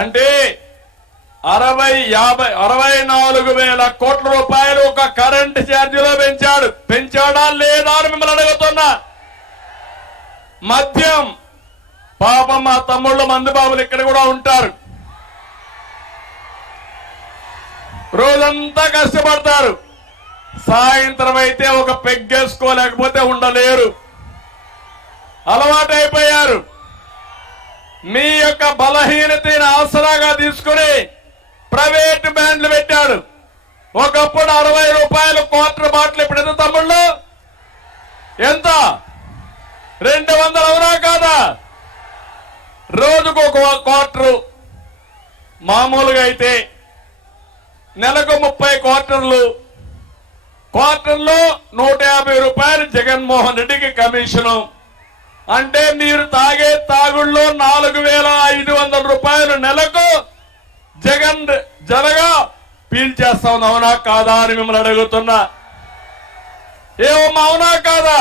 అంటే 64,000 కోట్ల రూపాయలు ఒక కరెంటు ఛార్జీలో పెంచాడా లేదా అని మిమ్మల్ని అడుగుతున్నా. మద్యం పాపం మా తమ్ముళ్ళు మందుబాబులు ఇక్కడ కూడా ఉంటారు, రోజంతా కష్టపడతారు, సాయంత్రం అయితే ఒక పెగ్గేసుకోలేకపోతే ఉండలేరు, అలవాటైపోయారు. మీ యొక్క బలహీనతను ఆసరాగా తీసుకుని ప్రైవేట్ బ్యాండ్లు పెట్టాడు. ఒకప్పుడు 60 రూపాయలు క్వార్టర్ బాటిల్, ఇప్పుడు ఎంత తమ్ముళ్ళు? ఎంత? 200 అవునా కాదా? రోజుకు ఒక క్వార్టరు. మామూలుగా అయితే నెలకు 30 క్వార్టర్లు, క్వార్టర్లో 150 రూపాయలు జగన్మోహన్ రెడ్డికి కమిషను. అంటే మీరు తాగే తాగుళ్ళలో 4,500 రూపాయలు నెలకు జగన్ జలగా పీల్చేస్తా ఉంది. అవునా కాదా అని మిమ్మల్ని అడుగుతున్నా. ఏమమ్మా అవునా కాదా?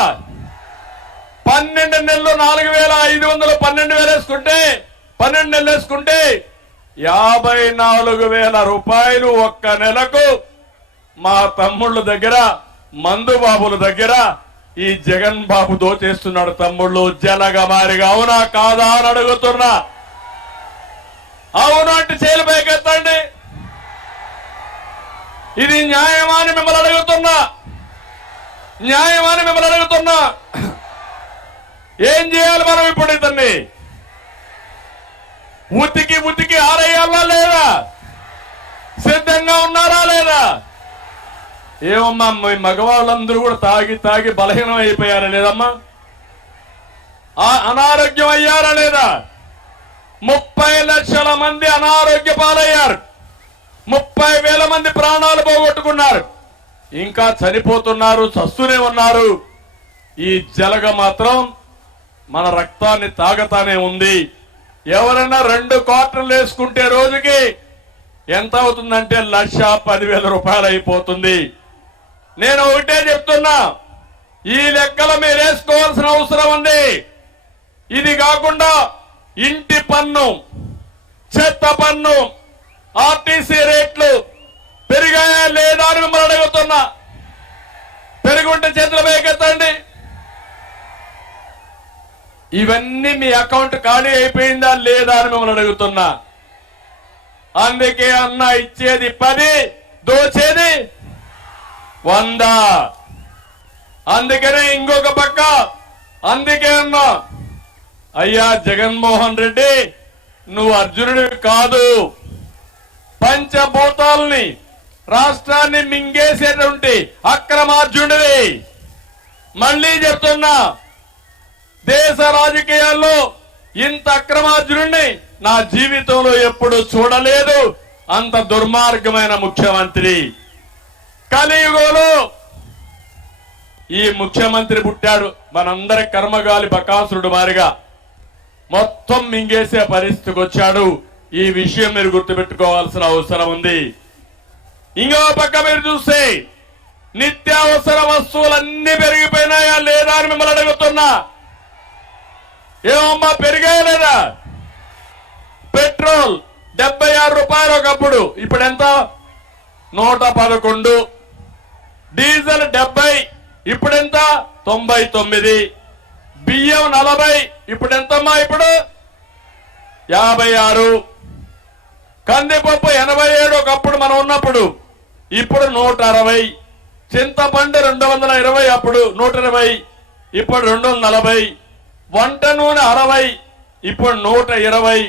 12 నెలలు 4,500, 12,000 వేసుకుంటే 12 నెలలు వేసుకుంటే 54,000 రూపాయలు ఒక్క నెలకు మా తమ్ముళ్ళ దగ్గర, మందుబాబుల దగ్గర ఈ జగన్ బాబు దోచేస్తున్నాడు. తమ్ముళ్ళు జలగా మారిగా. అవునా కాదా అని అడుగుతున్నా. అవును అంటే చేలు పైకెత్తండి. ఇది న్యాయమాని మిమ్మల్ని అడుగుతున్నా. న్యాయమాని మిమ్మల్ని అడుగుతున్నా. ఏం చేయాలి మనం ఇప్పుడు? ఇతన్ని ఉతికి ఆరేయాలా లేదా? సిద్ధంగా ఉన్నారా లేదా? ఏమమ్మా మీ మగవాళ్ళందరూ కూడా తాగి బలహీనం అయిపోయారా లేదమ్మా? అనారోగ్యం అయ్యారా లేదా? 30 లక్షల మంది అనారోగ్య పాలయ్యారు. 30,000 మంది ప్రాణాలు పోగొట్టుకున్నారు. ఇంకా చనిపోతున్నారు, చస్తూనే ఉన్నారు. ఈ జలగ మాత్రం మన రక్తాన్ని తాగతానే ఉంది. ఎవరైనా 2 క్వార్టర్లు వేసుకుంటే రోజుకి ఎంత అవుతుందంటే 1,10,000 రూపాయలు అయిపోతుంది. నేను ఒకటే చెప్తున్నా, ఈ లెక్కలు మీరు వేసుకోవాల్సిన అవసరం ఉంది. ఇది కాకుండా ఇంటి పన్ను, చెత్త పన్ను, ఆర్టీసీ రేట్లు పెరిగాయా లేదా అని మిమ్మల్ని అడుగుతున్నా. పెరుగుంటే చేతుల పైకెత్తండి. ఇవన్నీ మీ అకౌంట్ ఖాళీ అయిపోయిందా లేదా అని మిమ్మల్ని అడుగుతున్నా. అందుకే అన్న ఇచ్చేది 10, దోచేది 100. అందుకనే ఇంకొక పక్క అందుకే అన్నా, అయ్యా జగన్మోహన్ రెడ్డి నువ్వు అర్జునుడివి కాదు, పంచభూతాలని రాష్ట్రాన్ని మింగేసేటువంటి అక్రమార్జునుడివి. మళ్లీ చెప్తున్నా, దేశ రాజకీయాల్లో ఇంత అక్రమార్జునుడిని నా జీవితంలో ఎప్పుడు చూడలేదు. అంత దుర్మార్గమైన ముఖ్యమంత్రి. కలియుగంలో ఈ ముఖ్యమంత్రి పుట్టాడు. మనందరి కర్మగాలి బకాసురుడు మారిగా మొత్తం మింగేసే పరిస్థితికి వచ్చాడు. ఈ విషయం మీరు గుర్తుపెట్టుకోవాల్సిన అవసరం ఉంది. ఇంకో పక్క మీరు చూస్తే నిత్యావసర వస్తువులన్నీ పెరిగిపోయినాయా లేదా అని మిమ్మల్ని అడుగుతున్నా. ఏమమ్మా పెరిగాయా లేదా? పెట్రోల్ 76 రూపాయలు ఒకప్పుడు, ఇప్పుడు ఎంత? 111. డీజిల్ 70, ఇప్పుడెంత? 99. బియ్యం 40, ఇప్పుడెంతమ్మా? ఇప్పుడు 56. కందిపప్పు 87 ఒకప్పుడు మనం ఉన్నప్పుడు, ఇప్పుడు 160. చింతపండు 220, అప్పుడు 120, ఇప్పుడు 240. వంట నూనె 60, ఇప్పుడు 120.